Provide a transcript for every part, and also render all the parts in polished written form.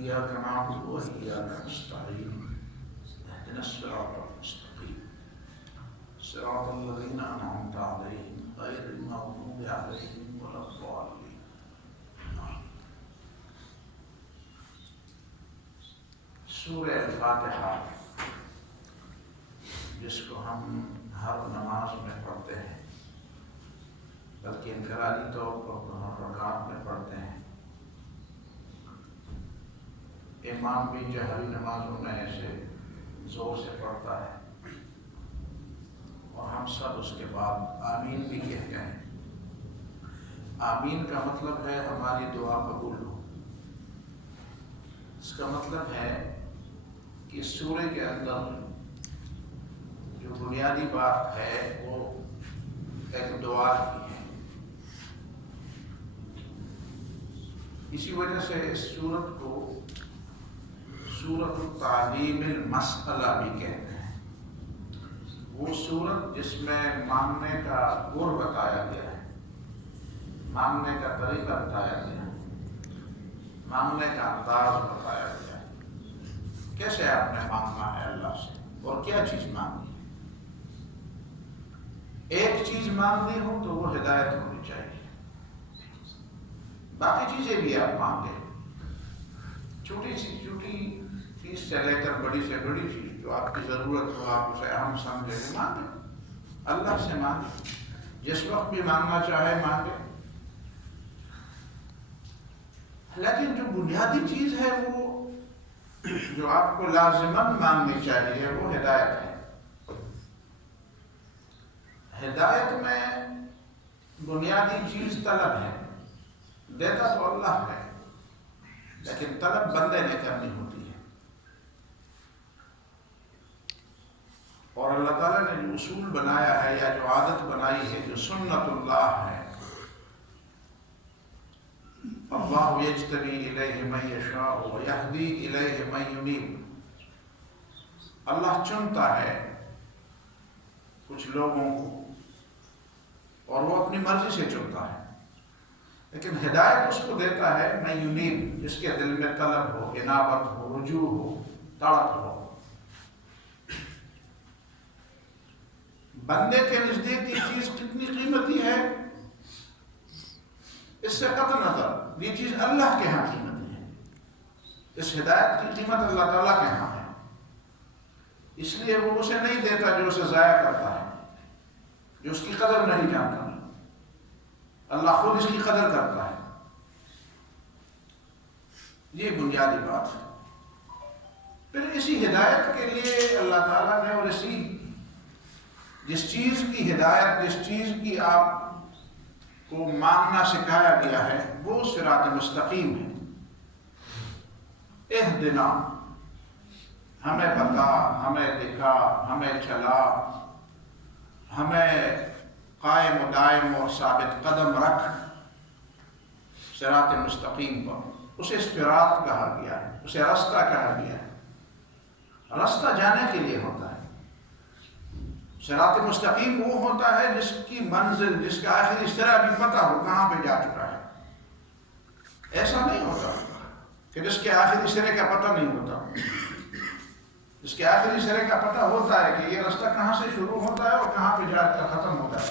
إياك نعبد وإياك نستعين اهدنا الصراط المستقيم صراط الذين أنعمت عليهم غير المغضوب عليهم ولا الضالين. سورہ الفاتحہ جس کو ہم ہر نماز میں پڑھتے ہیں، بلکہ انفرادی طور پر ہر رکعت میں پڑھتے ہیں، امام بھی جہری نمازوں میں ایسے زور سے پڑھتا ہے اور ہم سب اس کے بعد آمین بھی کہتے ہیں۔ آمین کا مطلب ہے ہماری دعا قبول ہو۔ اس کا مطلب ہے کہ سورہ کے اندر جو بنیادی بات ہے وہ ایک دعا کی ہے۔ اسی وجہ سے اس سورت کو سورۃ تعلیم المسئلہ بھی کہتے ہیں۔ وہ سورت جس میں مانگنے کا گر بتایا گیا ہے، مانگنے کا طریقہ بتایا گیا ہے، مانگنے کا انداز بتایا گیا ہے، کیسے آپ نے مانگنا ہے اللہ سے اور کیا چیز مانگنی ہے۔ ایک چیز مانگنی ہو تو وہ ہدایت ہونی چاہیے، باقی چیزیں بھی آپ مانگیں، چھوٹی سی چھوٹی چیز سے لے کر بڑی سے بڑی چیز جو آپ کی ضرورت ہو، آپ اسے اہم سمجھیں، مانگیں، اللہ سے مانگیں، جس وقت بھی مانگنا چاہے مانگیں۔ لیکن جو بنیادی چیز ہے وہ جو آپ کو لازماً مانگنی چاہیے وہ ہدایت ہے۔ ہدایت میں بنیادی چیز طلب ہے، دیتا تو اللہ ہے لیکن طلب بندے نے کرنی ہوتی ہے۔ اور اللہ تعالیٰ نے جو اصول بنایا ہے یا جو عادت بنائی ہے، جو سنت اللہ ہے، اللہ یجتبی الیہ من یشاء ویہدی الیہ من ینیب، اللہ چنتا ہے کچھ لوگوں کو اور وہ اپنی مرضی سے چنتا ہے، لیکن ہدایت اس کو دیتا ہے من ینیب، جس کے دل میں طلب ہو، انابت ہو، رجوع ہو، تڑپ ہو۔ بندے کے نزدیک یہ چیز کتنی قیمتی ہے اس سے قطع نظر، یہ چیز اللہ کے ہاں قیمتی ہے۔ اس ہدایت کی قیمت اللہ تعالیٰ کے ہاں ہے، اس لیے وہ اسے نہیں دیتا جو اسے ضائع کرتا ہے، جو اس کی قدر نہیں جانتا۔ اللہ خود اس کی قدر کرتا ہے۔ یہ بنیادی بات ہے۔ پھر اسی ہدایت کے لیے اللہ تعالیٰ نے اور اسی جس چیز کی ہدایت، جس چیز کی آپ کو ماننا سکھایا گیا ہے وہ صراط مستقیم ہے۔ اہدنا، ہمیں بتا، ہمیں دکھا، ہمیں چلا، ہمیں قائم و دائم اور ثابت قدم رکھ صراط مستقیم پر۔ اسے صراط کہا گیا ہے، اسے رستہ کہا گیا ہے۔ رستہ جانے کے لیے ہوتا ہے۔ صراط مستقیم وہ ہوتا ہے جس کی منزل، جس کا آخری سرا بھی پتہ ہو کہاں پہ جا چکا ہے۔ ایسا نہیں ہوتا کہ جس کے آخری سرے کا پتہ نہیں ہوتا۔ جس کے آخری سرے کا پتہ ہوتا ہے کہ یہ رستہ کہاں سے شروع ہوتا ہے اور کہاں پہ جا کر ختم ہوتا ہے۔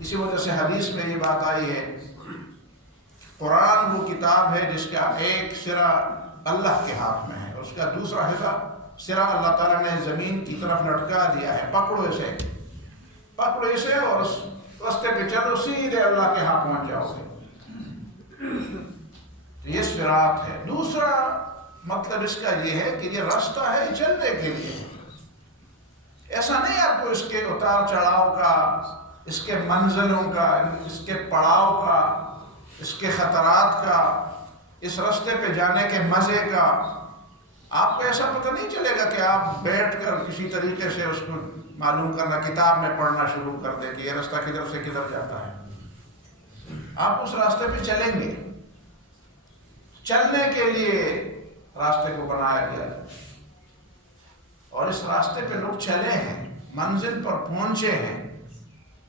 اسی وجہ سے حدیث میں یہ بات آئی ہے، قرآن وہ کتاب ہے جس کا ایک سرا اللہ کے ہاتھ میں ہے اور اس کا دوسرا سرا اللہ تعالیٰ نے زمین کی طرف لٹکا دیا ہے۔ پکڑو اسے اور اس رستے پہ چلو، سیدھے اللہ کے ہاں پہنچ جاؤ گے۔ یہ صراط ہے۔ دوسرا مطلب اس کا یہ ہے کہ یہ راستہ ہے چلنے کے لیے۔ ایسا نہیں آپ کو اس کے اتار چڑھاؤ کا، اس کے منزلوں کا، اس کے پڑاؤ کا، اس کے خطرات کا، اس راستے پہ جانے کے مزے کا آپ کو ایسا پتہ نہیں چلے گا کہ آپ بیٹھ کر کسی طریقے سے اس کو معلوم کرنا، کتاب میں پڑھنا شروع کر دیں کہ یہ راستہ کدھر سے کدھر جاتا ہے۔ آپ اس راستے پہ چلیں گے۔ چلنے کے لیے راستے کو بنایا گیا اور اس راستے پہ لوگ چلے ہیں، منزل پر پہنچے ہیں۔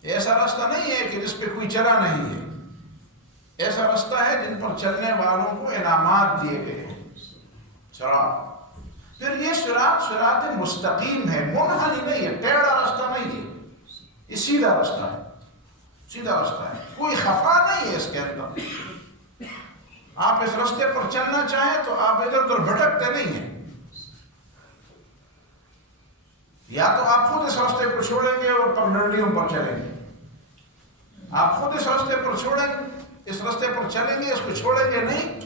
ایسا راستہ نہیں ہے کہ جس پہ کوئی چلا نہیں ہے، ایسا راستہ ہے جن پر چلنے والوں کو انعامات دیے گئے ہیں۔ صراط. پھر یہ صراط مستقیم ہے، منحنی نہیں ہے، ٹیڑھا راستہ نہیں ہے، یہ سیدھا راستہ ہے، سیدھا راستہ ہے، کوئی خفا نہیں ہے اس کے اندر. آپ اس راستے پر چلنا چاہیں تو آپ ادھر ادھر بھٹکتے نہیں ہیں. یا تو آپ خود اس راستے پر چھوڑیں گے اور پگڈنڈیوں پر چلیں گے. آپ خود اس راستے پر اس راستے پر چلیں گے، اس کو چھوڑیں گے نہیں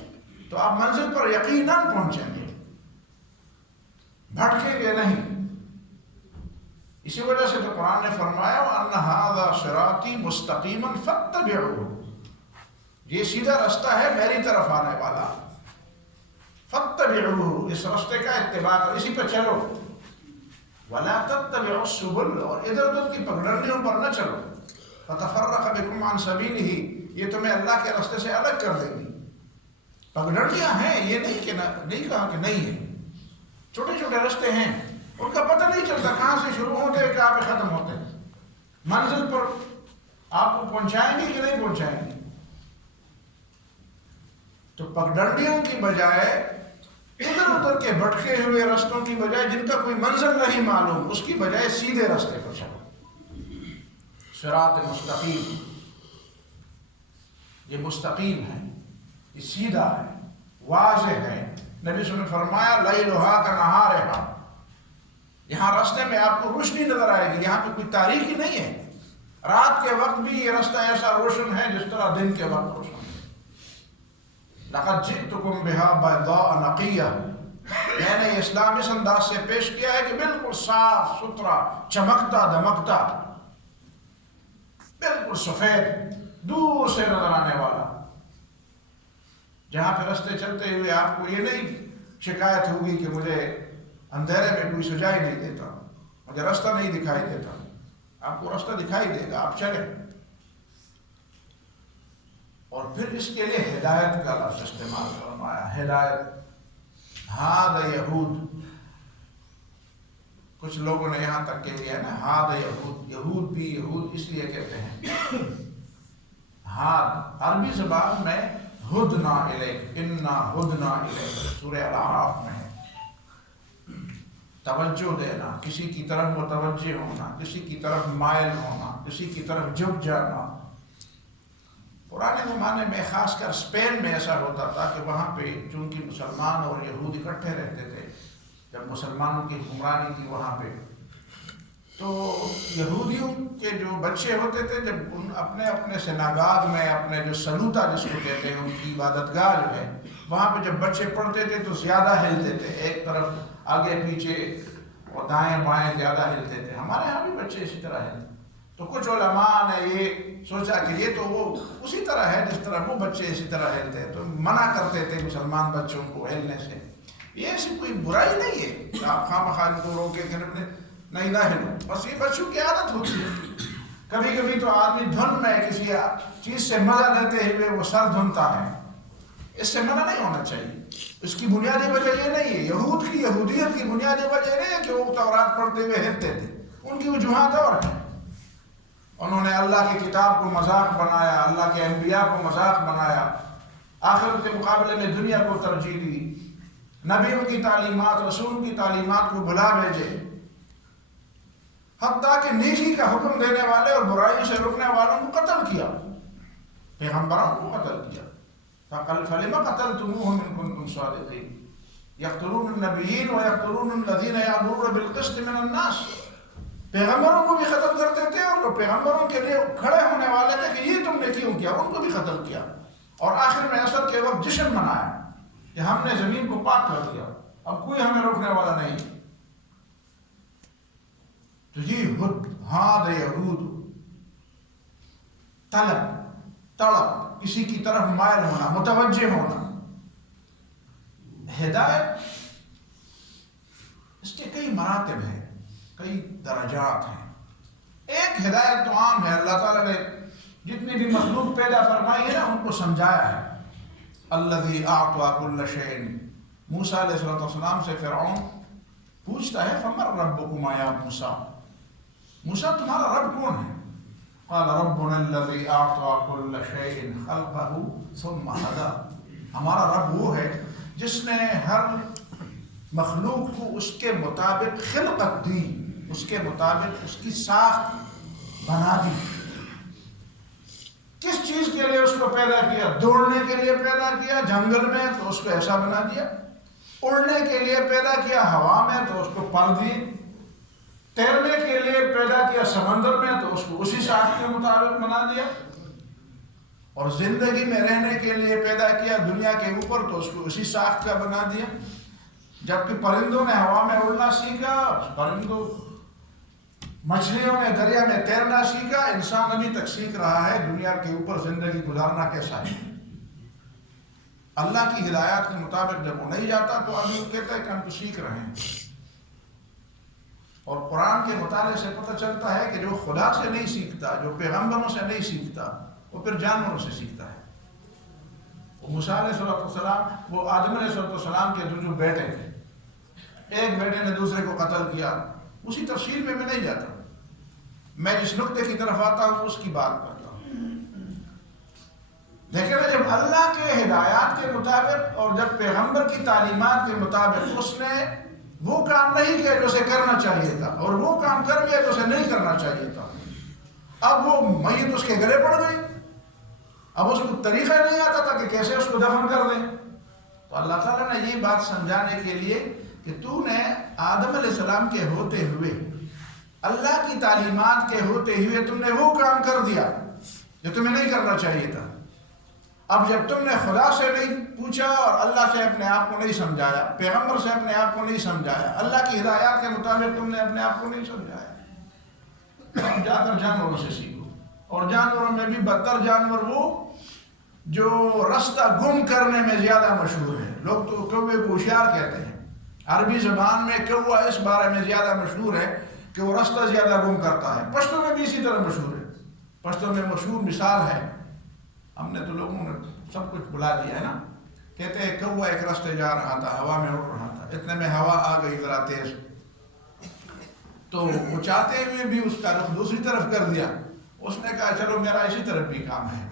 تو آپ منزل پر یقیناً پہنچیں گے، بھٹکیں گے نہیں. اسی وجہ سے تو قرآن نے فرمایا وَأَنَّ هَذَا صِرَاطِي مُسْتَقِيمًا فَاتَّبِعُوهُ، یہ سیدھا رستہ ہے میری طرف آنے والا، فَاتَّبِعُوهُ، اس راستے کا اتباع کرو، اسی پہ چلو. وَلَا تَتَّبِعُوا السُّبُلَ، اور ادھر ادھر کی پگڈنڈیوں پر نہ چلو. فَتَفَرَّقَ بِكُمْ عَنْ سَبِيلِهِ، یہ تمہیں اللہ کے راستے سے الگ کر دیں گی. پگڈنڈیاں ہیں، یہ نہیں کہ نہیں کہا کہ نہیں ہے، چھوٹے چھوٹے راستے ہیں، ان کا پتہ نہیں چلتا کہاں سے شروع ہوتے ہیں کہاں پہ ختم ہوتے ہیں. منزل پر آپ کو پہنچائیں گے کہ نہیں پہنچائیں گے. تو پگڈنڈیوں کی بجائے ادھر ادھر کے بھٹکے ہوئے رستوں کی بجائے، جن کا کوئی منزل نہیں معلوم، اس کی بجائے سیدھے راستے پر چلو. صراط مستقیم، یہ مستقیم ہے، یہ سیدھا ہے، واضح ہے. نبی صلی اللہ علیہ وسلم نے فرمایا لیلھا کنہارھا، یہاں راستے میں آپ کو روشنی نظر آئے گی، یہاں پہ کوئی تاریکی نہیں ہے. رات کے وقت بھی یہ راستہ ایسا روشن ہے جس طرح دن کے وقت روشن ہے. لقد جئتکم بہا بیضاء نقیہ، میں نے اسلام اس انداز سے پیش کیا ہے کہ بالکل صاف ستھرا، چمکتا دمکتا، بالکل سفید، دور سے نظر آنے والا. جہاں پہ راستے چلتے ہوئے آپ کو یہ نہیں شکایت ہوگی کہ مجھے اندھیرے میں کوئی سجائی نہیں دیتا، مجھے راستہ نہیں دکھائی دیتا. آپ کو راستہ دکھائی دے گا، آپ چلیں. اور پھر اس کے لیے ہدایت کا لفظ استعمال فرمایا، ہدایت. ہاد یہود، کچھ لوگوں نے یہاں تک کہہ دیا نا ہاد یہود، یہود بھی یہود اس لیے کہتے ہیں. ہاد عربی زبان میں ہدنا الیک، انا ہدنا الیک، سورہ الاعراف میں ہے. توجہ دینا، کسی کی طرف متوجہ ہونا، کسی کی طرف مائل ہونا، کسی کی طرف جھک جانا. پرانے زمانے میں خاص کر اسپین میں ایسا ہوتا تھا کہ وہاں پہ چونکہ مسلمان اور یہود اکٹھے رہتے تھے، جب مسلمانوں کی حکمرانی تھی وہاں پہ، تو یہودیوں کے جو بچے ہوتے تھے جب ان اپنے اپنے سناگاگ میں، اپنے جو سلوتا جس کو کہتے ہیں، ان کی عبادت گاہ جو ہے، وہاں پہ جب بچے پڑھتے تھے تو زیادہ ہلتے تھے، ایک طرف آگے پیچھے اور دائیں بائیں زیادہ ہلتے تھے. ہمارے یہاں بھی بچے اسی طرح ہلتے. تو کچھ علماء نے یہ سوچا کہ یہ تو وہ اسی طرح ہے جس طرح وہ بچے اسی طرح ہلتے ہیں، تو منع کرتے تھے مسلمان بچوں کو ہلنے سے. یہ ایسی کوئی برائی نہیں ہے کہ آپ خواہ ان کو روکے کہ نہیں نہ ہلو، بس یہ بچوں کی عادت ہوتی ہے. کبھی کبھی تو آدمی دھن میں کسی چیز سے مزہ لیتے ہوئے وہ سر دھنتا ہے، اس سے منع نہیں ہونا چاہیے. اس کی بنیادی وجہ یہ نہیں ہے، یہود کی یہودیت کی بنیادی وجہ نہیں ہے کہ وہ تورات پڑھتے ہوئے ہلتے تھے. ان کی وجوہات اور ہیں. انہوں نے اللہ کی کتاب کو مذاق بنایا، اللہ کے انبیاء کو مذاق بنایا، آخرت کے مقابلے میں دنیا کو ترجیح دی، نبیوں کی تعلیمات، رسول کی تعلیمات کو بھلا بھیجے، حتیٰ کہ نیکی کا حکم دینے والے اور برائیوں سے روکنے والوں کو قتل کیا، پیغمبروں کو قتل کیا. فَلِمَ قَتَلْتُمُوهُمْ إِن كُنتُمْ صَادِقِينَ يَقْتُلُونَ النَّبِيِّينَ وَيَقْتُلُونَ الَّذِينَ يَأْمُرُونَ بِالْقِسْطِ مِنَ النَّاسِ. پیغمبروں کو بھی قتل کرتے تھے اور پیغمبروں کے لیے کھڑے ہونے والے تھے کہ یہ تم نے کیوں کیا، ان کو بھی قتل کیا. اور آخر میں عصر کے وقت جشن منایا کہ ہم نے زمین کو پاک کر دیا، اب کوئی ہمیں روکنے والا نہیں. تو یہ ہاد یہود، طلب، کسی کی طرف مائل ہونا، متوجہ ہونا. ہدایت اس کے کئی مراتب ہیں، کئی درجات ہیں. ایک ہدایت تو عام ہے، اللہ تعالیٰ نے جتنی بھی مخلوق پیدا فرمائی ہے نا ان کو سمجھایا ہے. الذی اعطی کل شیء. موسیٰ علیہ السلام سے فرعون پوچھتا ہے فمن ربکما یا موسیٰ، موسیٰ تمہارا رب کون ہے؟ قال ربنا الذی اعطی کل شیء خلقہ ثم ہدی. ہمارا رب وہ ہے جس نے ہر مخلوق کو اس کے مطابق خلقت دی، اس کے مطابق اس کی ساخت بنا دی۔ کس چیز کے لیے اس کو پیدا کیا؟ دوڑنے کے لیے پیدا کیا جنگل میں تو اس کو ایسا بنا دیا، اڑنے کے لیے پیدا کیا ہوا میں تو اس کو پر دی، تیرنے کے لیے پیدا کیا سمندر میں تو اس کو اسی ساخت کے مطابق بنا دیا، اور زندگی میں رہنے کے لیے پیدا کیا دنیا کے اوپر تو اس کو اسی ساخت کا بنا دیا۔ جبکہ پرندوں نے ہوا میں اڑنا سیکھا، پرندوں مچھلیوں نے دریا میں تیرنا سیکھا، انسان ابھی تک سیکھ رہا ہے دنیا کے اوپر زندگی گزارنا کیسا ہے۔ اللہ کی ہدایات کے مطابق جب وہ نہیں جاتا تو ابھی وہ کہتا ہے کہ ہم تو سیکھ رہے ہیں۔ اور قرآن کے مطالعے سے پتہ چلتا ہے کہ جو خدا سے نہیں سیکھتا، جو پیغمبروں سے نہیں سیکھتا، وہ پھر جانوروں سے سیکھتا ہے۔ وہ موسیٰ علیہ السلام، وہ آدم علیہ السلام کے جو بیٹے تھے، ایک بیٹے نے دوسرے کو قتل کیا، اسی تفصیل میں نہیں جاتا، میں جس نقطے کی طرف آتا ہوں اس کی بات کرتا ہوں۔ لیکن جب اللہ کے ہدایات کے مطابق اور جب پیغمبر کی تعلیمات کے مطابق اس نے وہ کام نہیں کیا جو اسے کرنا چاہیے تھا، اور وہ کام کر لیا جو اسے نہیں کرنا چاہیے تھا، اب وہ میت اس کے گلے پڑ گئی، اب اس کو طریقہ نہیں آتا تھا کہ کیسے اس کو دفن کر دیں۔ تو اللہ تعالیٰ نے یہ بات سمجھانے کے لیے کہ تو نے آدم علیہ السلام کے ہوتے ہوئے، اللہ کی تعلیمات کے ہوتے ہوئے تم نے وہ کام کر دیا جو تمہیں نہیں کرنا چاہیے تھا۔ اب جب تم نے خدا سے نہیں پوچھا اور اللہ سے اپنے آپ کو نہیں سمجھایا، پیغمبر سے اپنے آپ کو نہیں سمجھایا، اللہ کی ہدایات کے مطابق تم نے اپنے آپ کو نہیں سمجھایا، اب جا کر جانوروں سے سیکھو۔ اور جانوروں میں بھی بدتر جانور وہ جو رستہ گم کرنے میں زیادہ مشہور ہے۔ لوگ تو کوے کو ہوشیار کہتے ہیں، عربی زبان میں کوا اس بارے میں زیادہ مشہور ہے کہ وہ رستہ زیادہ گم کرتا ہے۔ پشتو میں بھی اسی طرح مشہور ہے، پشتو میں مشہور مثال ہے، ہم نے تو لوگوں نے سب کچھ بلا دیا ہے نا، کہتے ہیں کوا ایک راستے جا رہا تھا، ہوا میں اڑ رہا تھا، اتنے میں ہوا آ گئی ذرا تیز، تو وہ چاہتے ہوئے بھی اس کا رخ دوسری طرف کر دیا۔ اس نے کہا چلو میرا اسی طرف بھی کام ہے،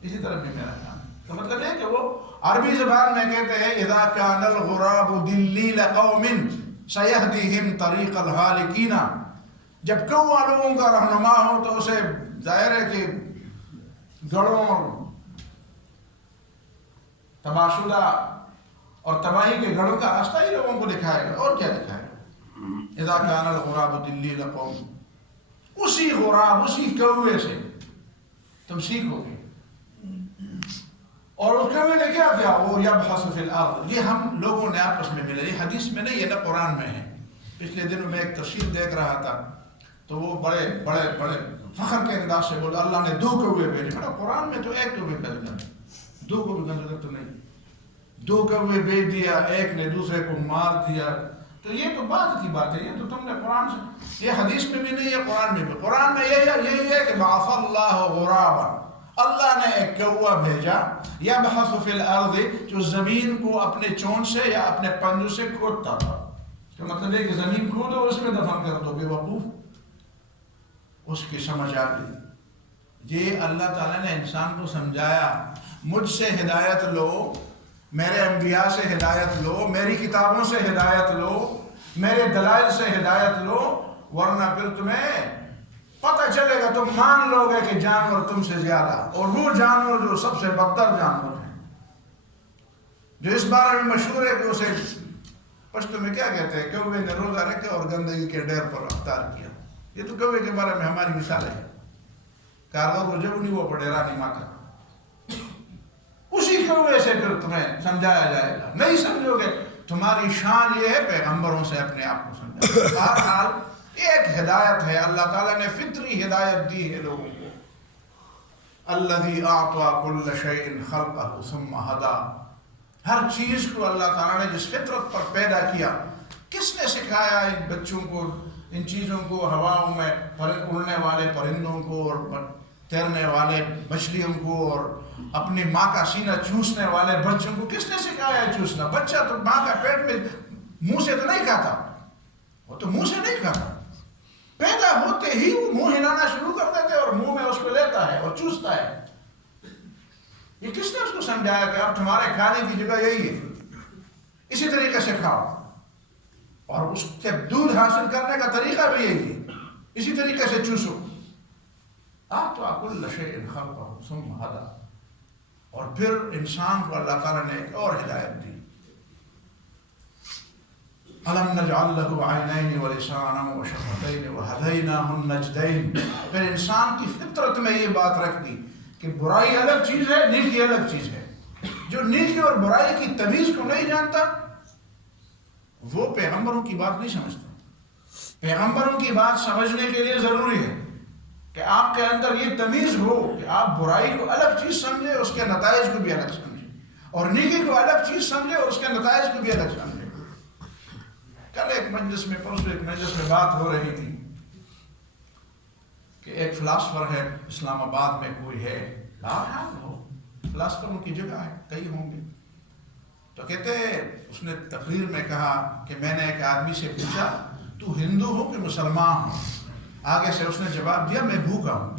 اسی طرف بھی میرا کام ہے۔ تو مطلب ہے کہ وہ عربی زبان میں کہتے ہیں اذا كان الغراب دلیل قوم سيهديهم طریق الهالکین، جب کوا لوگوں کا رہنما ہو تو اسے ظاہر ہے کہ گڑھوں تباہ شدہ اور تباہی کے گڑھوں کا راستہ ہی لوگوں کو دکھائے گا، اور کیا دکھائے گا۔ اذا كان الغراب دلیل قوم، اسی غراب، اسی کوے سے تم سیکھو گے۔ اور اس کوے نے کیا کیا؟ وہ یبحث فی الارض، یہ ہم لوگوں نے آپس میں ملے، یہ حدیث میں نہیں ہے نہ قرآن میں ہے۔ پچھلے دنوں میں ایک تفسیر دیکھ رہا تھا تو وہ بڑے بڑے بڑے فخر کے انداز سے بولا اللہ نے 2 کوے بھیجے۔ قرآن میں تو 1 کوے کا ذکر ہے، 2 کوے کا ذکر تو نہیں۔ 2 کوے بھیج دیا، ایک نے دوسرے کو مار دیا، تو یہ تو بعد کی بات ہے، یہ تو تم نے قرآن سے، یہ حدیث میں بھی نہیں ہے، قرآن میں بھی۔ قرآن میں یہی ہے کہ بعث اللہ غرابا، اللہ نے ایک کوا بھیجا، یبحث فی الارض، جو زمین کو اپنے چونچ سے یا اپنے پنجوں سے کھودتا تھا۔ اس کا مطلب ہے کہ زمین کھودو اس میں دفن کر دو، بے وقوف۔ اس کی سمجھ آ گئی، یہ اللہ تعالیٰ نے انسان کو سمجھایا مجھ سے ہدایت لو، میرے انبیاء سے ہدایت لو، میری کتابوں سے ہدایت لو، میرے دلائل سے ہدایت لو، ورنہ پھر تمہیں پتہ چلے گا، تم مان لو گے کہ جانور تم سے زیادہ، اور وہ جانور جو سب سے بدتر جانور ہیں، جو اس بارے میں مشہور ہے کہ اسے پشتو میں کیا کہتے ہیں، کوے نے روزہ رکھا اور گندگی کے ڈیر پر رفتار کیا۔ یہ تو کوے کے بارے میں ہماری مثال ہے، کارگر کو جب نہیں وہ پڑے رانی ماتا، اسی کوے سے پھر تمہیں سمجھایا جائے گا۔ نہیں سمجھو گے، تمہاری شان یہ ہے پیغمبروں سے اپنے آپ کو سمجھا۔ بہرحال ایک ہدایت ہے، اللہ تعالیٰ نے فطری ہدایت دی ہے لوگوں کو۔ الذی اعطى كل شيء خلقه ثم هدى، ہر چیز کو اللہ تعالیٰ نے جس فطرت پر پیدا کیا، کس نے سکھایا ان بچوں کو، ان چیزوں کو، ہواؤں میں اڑنے والے پرندوں کو اور تیرنے والے مچھلیوں کو اور اپنی ماں کا سینہ چوسنے والے بچوں کو کس نے سکھایا چوسنا؟ بچہ تو ماں کا پیٹ میں منہ سے تو نہیں کھاتا، وہ تو منہ سے نہیں کھاتا، پیدا ہوتے ہی وہ منہ ہلانا شروع کر دیتے اور منہ میں اس کو لیتا ہے اور چوستا ہے۔ یہ کس نے اس کو سمجھایا کہ اب تمہارے کھانے کی جگہ یہی ہے، اسی طریقے سے کھاؤ؟ اور اس کے دودھ حاصل کرنے کا طریقہ بھی یہی ہے، اسی طریقے سے چوسو. اعطى كل شيء خلقه ثم هدى. اور پھر انسان کو اللہ تعالیٰ نے ایک اور ہدایت دی. أَلَمْ نَجْعَلْ لَهُ عَيْنَيْنِ وَلِسَانًا وَشَفَتَيْنِ وَهَدَيْنَاهُ النَّجْدَيْنِ. پھر انسان کی فطرت میں یہ بات رکھ دی کہ برائی الگ چیز ہے، نیکی الگ چیز ہے. جو نیکی اور برائی کی تمیز کو نہیں جانتا وہ پیغمبروں کی بات نہیں سمجھتا. پیغمبروں کی بات سمجھنے کے لیے ضروری ہے کہ آپ کے اندر یہ تمیز ہو کہ آپ برائی کو الگ چیز سمجھیں، اس کے نتائج کو بھی الگ سمجھیں، اور نیکی کو الگ چیز سمجھیں اور اس کے نتائج کو بھی الگ سمجھیں. کل ایک مجلس میں بات ہو رہی تھی کہ ایک فلاسفر ہے اسلام آباد میں، کوئی ہے، فلاسفروں کی جگہ ہے، کئی ہوں گے. تو کہتے اس نے تقریر میں کہا کہ میں نے ایک آدمی سے پوچھا تو ہندو ہو کہ مسلمان ہو؟ آگے سے اس نے جواب دیا میں بھوکا ہوں.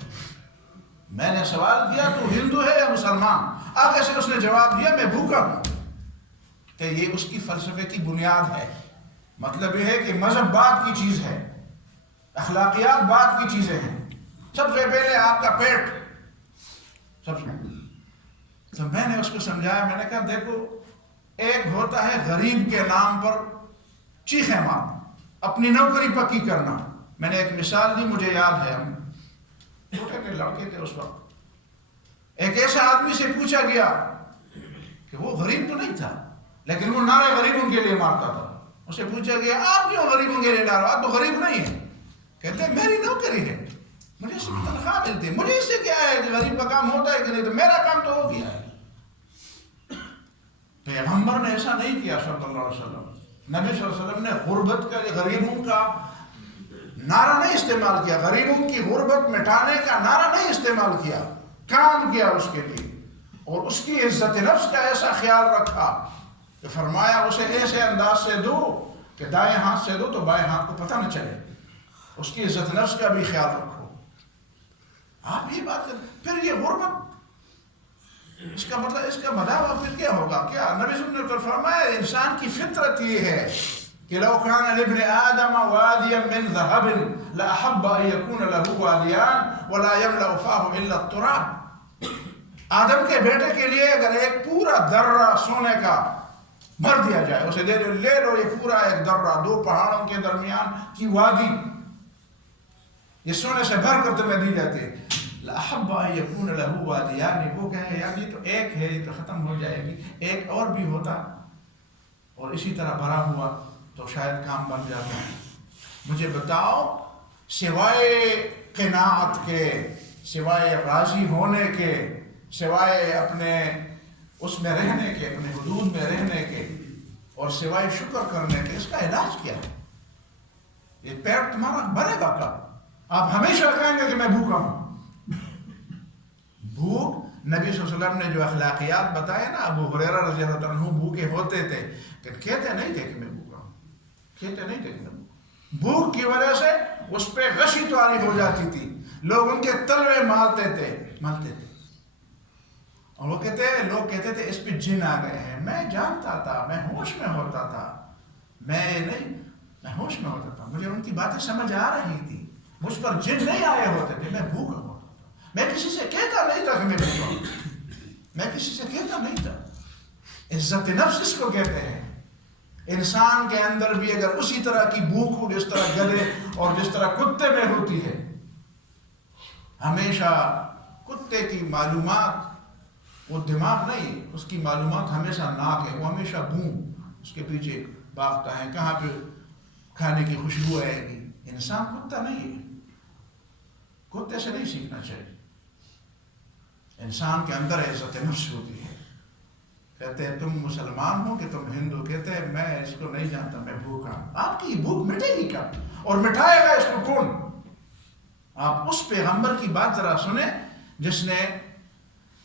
میں نے سوال کیا تو ہندو ہے یا مسلمان؟ آگے سے اس نے جواب دیا میں بھوکا ہوں. کہ یہ اس کی فلسفے کی بنیاد ہے. مطلب یہ ہے کہ مذہب بات کی چیز ہے، اخلاقیات بات کی چیزیں ہیں. سب سے پہلے آپ کا پیٹ سب سے. تو میں نے اس کو سمجھایا، میں نے کہا دیکھو، ایک ہوتا ہے غریب کے نام پر چیخیں مارنا، اپنی نوکری پکی کرنا. میں نے ایک مثال دی، مجھے یاد ہے، ہم چھوٹے کے لڑکے تھے اس وقت. ایک ایسا آدمی سے پوچھا گیا کہ وہ غریب تو نہیں تھا لیکن وہ نعرے غریبوں کے لیے مارتا تھا. اسے پوچھا گیا آپ کیوں غریبوں کے لیے ڈالو، آپ تو غریب نہیں ہیں. کہتے ہیں میری نوکری ہے، مجھے اس میں تنخواہ ملتی ہے، مجھے اس سے کیا ہے کہ غریب کا کام ہوتا ہے کہ نہیں، تو میرا کام تو ہو گیا ہے. پیغمبر نے ایسا نہیں کیا صلی اللہ علیہ وسلم. نبی صلی اللہ علیہ وسلم نے غربت کا، غریبوں کا نعرہ نہیں استعمال کیا، غریبوں کی غربت مٹانے کا نعرہ نہیں استعمال کیا. کام کیا اس کے لیے اور اس کی عزت نفس کا ایسا خیال رکھا کہ فرمایا اسے ایسے انداز سے دو کہ دائیں ہاتھ سے دو تو بائیں ہاتھ کو پتہ نہ چلے. اس کی عزت نفس کا بھی خیال رکھو. آپ یہ بات کریں. پھر یہ غربت، اس کا مطلب، اس کا مداوع پھر کیا ہوگا؟ کیا نبی صلی اللہ علیہ وسلم نے فرمایا انسان کی فطرت یہ ہے کہ لو كان لابن آدم واديا من ذهب لأحب أن يكون له واديان ولا يملأ فاه إلا التراب. آدم کے بیٹے کے لیے اگر ایک پورا درہ سونے کا بھر دیا جائے، اسے دے دو، لے لو یہ پورا ایک درہ، دو پہاڑوں کے درمیان کی وادی، یہ سونے سے بھر کر تمہیں دی جاتی ہے. لأحب أن يكون له واديان، وہ کہے یار یہ تو ایک ہے، یہ تو ختم ہو جائے گی، ایک اور بھی ہوتا اور اسی طرح بھرا ہوا تو شاید کام بن جاتا ہے. مجھے بتاؤ، سوائے قناعت کے، سوائے راضی ہونے کے، سوائے اپنے اس میں رہنے کے، اپنے حدود میں رہنے کے، اور سوائے شکر کرنے کے، اس کا علاج کیا ہے؟ یہ پیٹ تمہارا بھرے گا کب؟ آپ ہمیشہ کہیں گے کہ میں بھوکا ہوں. بھوک، نبی صلی اللہ علیہ وسلم نے جو اخلاقیات بتائے نا، ابو ہریرہ رضی اللہ عنہ بھوکے ہوتے تھے کہ کہتے نہیں تھے کہ میں بھوکا ہوں، کہتے نہیں تھے کہ میں بھوک کی وجہ سے اس پہ غشی تواری ہو جاتی تھی، لوگ ان کے تلوے مالتے تھے. اور وہ کہتے، لوگ کہتے تھے اس پہ جن آ گئے ہیں. میں جانتا تھا، میں ہوش میں ہوتا تھا، میں ہوش میں ہوتا تھا، مجھے ان کی باتیں سمجھ آ رہی تھی، مجھ پر جن نہیں آئے ہوتے تھے، میں بھوکا ہوتا تھا. میں کسی سے کہتا نہیں تھا کہ میں بھوکا ہوں، میں کسی سے کہتا نہیں تھا. عزت نفس اس کو کہتے ہیں. انسان کے اندر بھی اگر اسی طرح کی بھوک ہو جس طرح گدھے اور جس طرح کتے میں ہوتی ہے، ہمیشہ کتے کی معلومات وہ دماغ نہیں، اس کی معلومات ہمیشہ ناک ہے، وہ ہمیشہ بو اس کے پیچھے بھاگتا ہے کہاں پہ کھانے کی خوشبو آئے گی. انسان کتا نہیں ہے، کتے سے نہیں سیکھنا چاہیے. انسان کے اندر عزت نفس ہوتی ہے. کہتے ہیں تم مسلمان ہو کہ تم ہندو؟ کہتے ہیں میں اس کو نہیں جانتا، میں بھوکا. آپ کی بھوک مٹے گی کب اور مٹائے گا اس کو کون؟ آپ اس پیغمبر کی بات ذرا سنیں جس نے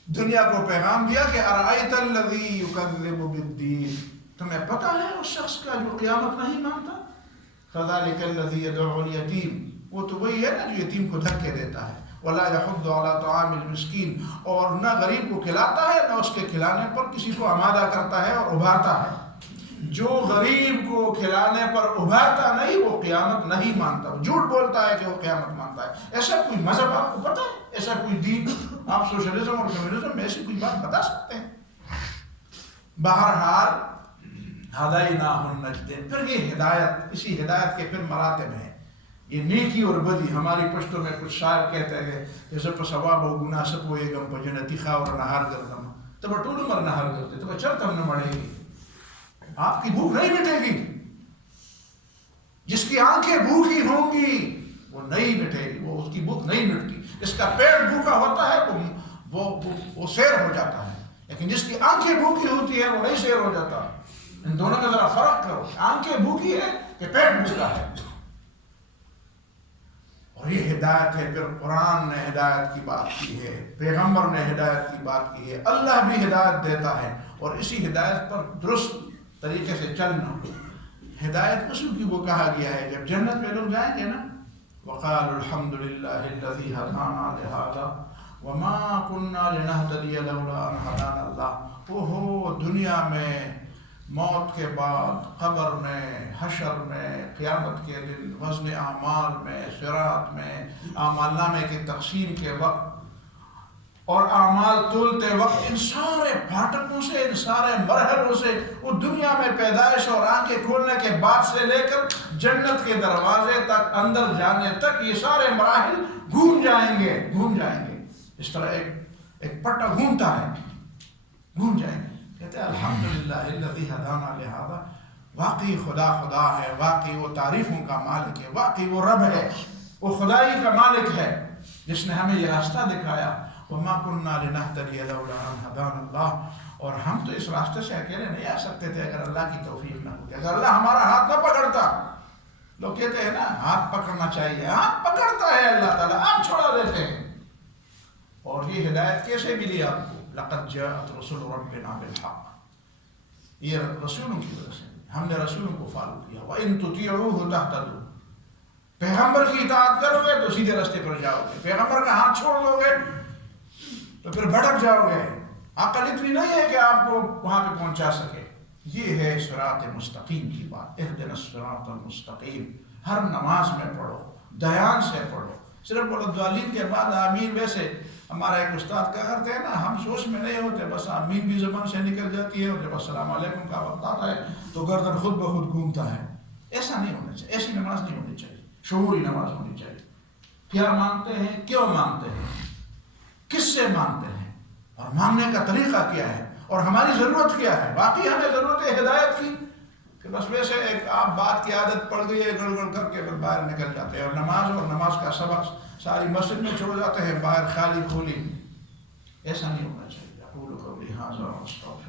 دنیا کو پیغام دیا کہ ارأیت الذی یکذب بالدین. تمہیں پتہ ہے اس شخص کا جو قیامت نہیں مانتا؟ فذلک الذی یدعو الیتیم. وہ تو وہی ہے نا جو یتیم کو دھکے دیتا ہے. ولا یحض علی طعام المسکین. اور نہ غریب کو کھلاتا ہے، نہ اس کے کھلانے پر کسی کو آمادہ کرتا ہے اور ابھارتا ہے. جو غریب کو کھلانے پر ابھارتا نہیں وہ قیامت نہیں مانتا، وہ جھوٹ بولتا ہے کہ وہ قیامت مانتا ہے۔ ایسا کوئی مذہب آپ کو پتہ ہے؟ ایسا کوئی دین آپ سوشلزم اور کمیونزم میں ایسی کوئی بات بتا سکتے ہیں؟ بہرحال ہدیناہ النجدین، پھر یہ ہدایت، اسی ہدایت کے پھر مراتب ہیں۔ یہ نیکی اور بدی، ہماری پشتوں میں کچھ شاعر کہتے ہیں کہ سب ثواب و گناہ سب ہوئے گم پجنتی خواہ اور نہار گردم، تو وہ ٹول عمر نہار کرتے تو چرت ہم نے مڑے گی، آپ کی بھوک نہیں مٹے گی۔ جس کی آنکھیں بھوکی ہوں گی وہ نہیں مٹے گی، وہ اس کی بھوک نہیں مٹتی۔ جس کا پیٹ بھوکا ہوتا ہے وہ سیر ہو جاتا ہے، لیکن جس کی آنکھیں بھوکی ہوتی ہے وہ نہیں سیر ہو جاتا۔ ان دونوں میں ذرا فرق کرو، آنکھیں بھوکی ہے کہ پیٹ بھوکا ہے۔ اور یہ ہدایت ہے، پھر قرآن نے ہدایت کی بات کی ہے، پیغمبر نے ہدایت کی بات کی ہے، اللہ بھی ہدایت دیتا ہے، اور اسی ہدایت پر درست طریقے سے چلنا۔ ہدایت اسی کی وہ کہا گیا ہے، جب جنت میں لوگ جائیں گے نا، وقالوا الحمد للہ الذی ہدانا لہذا وما كنا لنہتدی لولا ان ہدانا اللہ۔ اوہو، دنیا میں، موت کے بعد، قبر میں، حشر میں، قیامت کے دن، وزن اعمال میں، صراط میں، اعمال نامے کے تقسیم کے وقت اور اعمال تولتے وقت، ان سارے پھاٹکوں سے، ان سارے مرحلوں سے، وہ دنیا میں پیدائش اور آنکھیں کھولنے کے بعد سے لے کر جنت کے دروازے تک، اندر جانے تک، یہ سارے مراحل گھوم جائیں گے۔ اس طرح ایک پٹا گھومتا ہے، گھوم جائیں گے۔ کہتے ہیں الحمدللہ الذی ہدانا لہذا، واقعی خدا ہے، واقعی وہ تعریفوں کا مالک ہے، واقعی وہ رب ہے، وہ خدائی کا مالک ہے جس نے ہمیں یہ راستہ دکھایا۔ وما كنا لنهتدي لولا ان هدانا اللہ، اور ہم تو اس راستے سے اکیلے نہیں آ سکتے تھے اگر اللہ کی توفیق نہ ہوتی، اگر اللہ ہمارا ہاتھ نہ پکڑتا۔ لوگ کہتے ہیں نا ہاتھ پکڑنا چاہیے، ہاتھ پکڑتا ہے اللہ تعالیٰ، آپ چھوڑا دیتے ہیں۔ اور یہ ہدایت کیسے ملی آپ کو؟ لقد جاءت رسل ربنا بالحق، یہ رسولوں کی وجہ سے ہم نے رسولوں کو فالو کیا۔ وَإِن تُطِيعُوهُ تَهْتَدُوا، پیغمبر کی اطاعت کرو گے تو سیدھے راستے پر جاؤ گے، پیغمبر کا ہاتھ چھوڑ دو گے تو پھر بھٹک جاؤ گے۔ عقل اتنی نہیں ہے کہ آپ کو وہاں پہ پہنچا سکے۔ یہ ہے صراط مستقیم کی بات، اہدنا الصراط المستقیم۔ ہر نماز میں پڑھو، دھیان سے پڑھو، صرف والضالین کے بعد آمین۔ ویسے ہمارا ایک استاد کہا کرتے ہیں نا، ہم سوچ میں نہیں ہوتے، بس آمین بھی زبان سے نکل جاتی ہے، اور جب السلام علیکم کا وقت آتا ہے تو گردن خود بخود گھومتا ہے۔ ایسا نہیں ہونا چاہیے، ایسی نماز نہیں ہونی چاہیے، شعوری نماز ہونی چاہیے۔ کیا مانگتے ہیں، کیوں مانگتے ہیں، کس سے مانگتے ہیں، اور مانگنے کا طریقہ کیا ہے، اور ہماری ضرورت کیا ہے۔ باقی ہمیں ضرورت ہے ہدایت کی کہ بس ویسے ایک آپ بات کی عادت پڑ گئی ہے، گڑ گڑ کر کے باہر نکل جاتے ہیں، اور نماز کا سبق ساری مسجد میں چھوڑ جاتے ہیں، باہر خالی کھولی۔ ایسا نہیں ہونا چاہیے۔ اقول قولی ھذا واستغفر